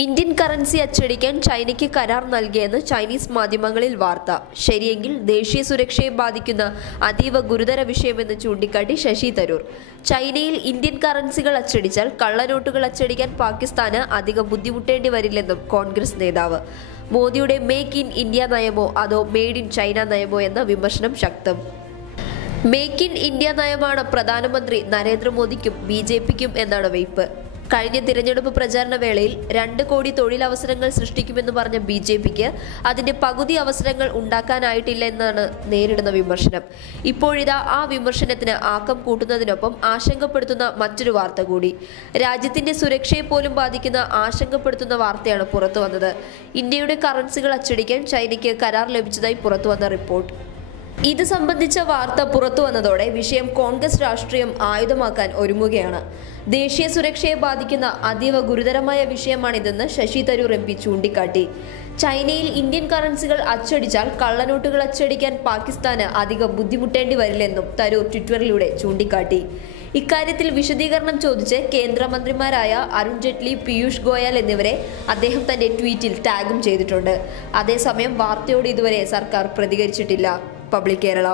Indian currency അച്ചടിക്കാൻ ചൈനയ്ക്ക് കരാർ നൽകിയെന്ന് ചൈനീസ് മാധ്യമങ്ങളിൽ വാർത്ത. ശരിയെങ്കിൽ ദേശീയ സുരക്ഷയെ ബാധിക്കുന്ന അതീവ ഗുരുതര വിഷയമെന്ന് ചൂണ്ടിക്കാട്ടി ശശി തരൂർ. ചൈനയിൽ ഇന്ത്യൻ കറൻസികൾ അച്ചടിച്ചാൽ കള്ളനോട്ടുകൾ അച്ചടിക്കാൻ പാകിസ്ഥാന് അധികം ബുദ്ധിമുട്ടേണ്ടി വരില്ലെന്നും കോൺഗ്രസ് നേതാവ്. മോദിയുടെ മേക്ക് ഇൻ ഇന്ത്യ നയമോ അതോ മെയ്ഡ് ഇൻ ചൈന നയമോ എന്ന വിമർശനം ശക്തം. മേക്ക് ഇൻ ഇന്ത്യ നയമാണ് പ്രധാനമന്ത്രി നരേന്ദ്രമോദിക്കും BJPക്കും എന്നാണ് വെയ്പ്. കഴിഞ്ഞ തിരഞ്ഞെടുപ്പ് പ്രചാരണ വേളയിൽ 2 കോടി തൊഴിലവസരങ്ങൾ സൃഷ്ടിക്കുമെന്ന് പറഞ്ഞ BJPക്ക് അതിന്റെ പകുതി അവസരങ്ങൾ ഉണ്ടാക്കാനായിട്ടില്ല എന്നാണ് നേരിടുന്ന വിമർശനം. ഇപ്പോഴിതാ ആ വിമർശനത്തിന് ആക്കം കൂട്ടുന്നതിനൊപ്പം ആശങ്കപ്പെടുത്തുന്ന മറ്റൊരു വാർത്ത കൂടി. രാജ്യത്തിന്റെ സുരക്ഷയെ പോലും ബാധിക്കുന്ന ആശങ്കപ്പെടുത്തുന്ന വാർത്തയാണ് പുറത്തുവന്നത്. ഇന്ത്യയുടെ കറൻസികൾ അച്ചടിക്കാൻ ചൈനയ്ക്ക് കരാർ ലഭിച്ചതായി പുറത്തുവന്ന റിപ്പോർട്ട്. ഇത് സംബന്ധിച്ച വാർത്ത പുറത്തുവന്നതോടെ വിഷയം കോൺഗ്രസ് രാഷ്ട്രീയം ആയുധമാക്കാൻ ഒരുങ്ങുകയാണ്. ദേശീയ സുരക്ഷയെ ബാധിക്കുന്ന അതീവ ഗുരുതരമായ വിഷയമാണിതെന്ന് ശശി തരൂർ MP ചൂണ്ടിക്കാട്ടി. ചൈനയിൽ ഇന്ത്യൻ കറൻസികൾ അച്ചടിച്ചാൽ കള്ളനോട്ടുകൾ അച്ചടിക്കാൻ പാകിസ്ഥാന് അധികം ബുദ്ധിമുട്ടേണ്ടി വരില്ലെന്നും തരൂർ ട്വിറ്ററിലൂടെ ചൂണ്ടിക്കാട്ടി. ഇക്കാര്യത്തിൽ വിശദീകരണം ചോദിച്ച് കേന്ദ്രമന്ത്രിമാരായ അരുൺ ജെയ്റ്റ്ലി, പീയൂഷ് ഗോയൽ എന്നിവരെ അദ്ദേഹം തന്റെ ട്വീറ്റിൽ ടാഗും ചെയ്തിട്ടുണ്ട്. അതേസമയം വാർത്തയോട് ഇതുവരെ സർക്കാർ പ്രതികരിച്ചിട്ടില്ല. പബ്ലിക് കേരള.